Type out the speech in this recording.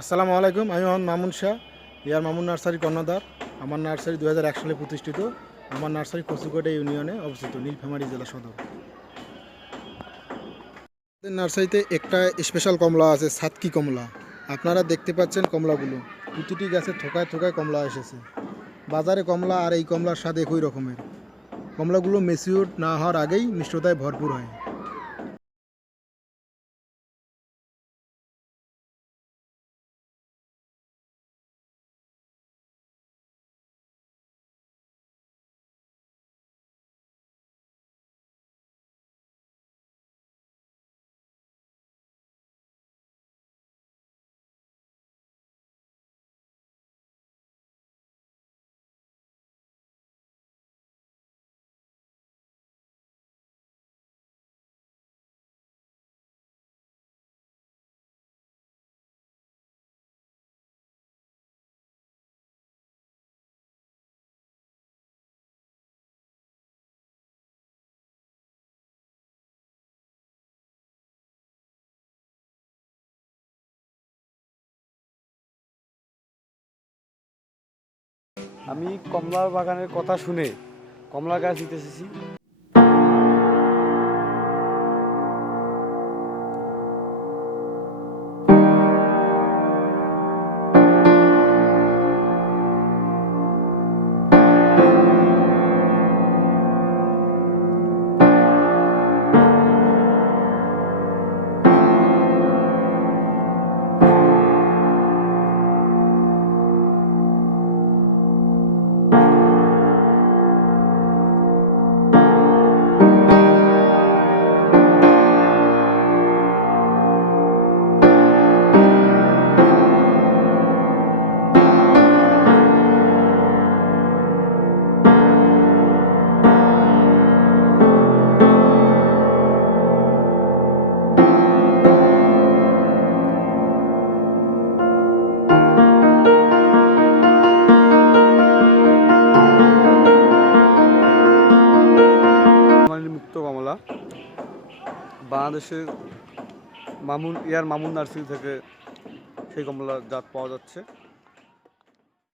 আসসালামু আলাইকুম। আমি মোহাম্মদ মামুন শাহ, ইয়ার মামুন নার্সারি কর্ণধার। আমার নার্সারি 2001 সালে প্রতিষ্ঠিত। আমার নার্সারি কচুকাটা ইউনিয়নে অবস্থিত, নীলফামারী জেলা সদর। আমাদের নার্সারিতে একটা স্পেশাল কমলা আছে, সাতকি কমলা। আপনারা দেখতে পাচ্ছেন কমলাগুলো, প্রতিটি গাছে থোকায় থোকায় কমলা এসেছে। বাজারে কমলা আর এই কমলার স্বাদ একই রকমের। কমলাগুলো ম্যাচিউর না হওয়ার আগেই মিষ্টতায় ভরপুর হয়। আমি কমলার বাগানের কথা শুনে কমলা গাছ দিতে এসেছি। মুক্ত কমলা বাংলাদেশের মামুন নার্সারি থেকে সেই কমলা জাত পাওয়া যাচ্ছে।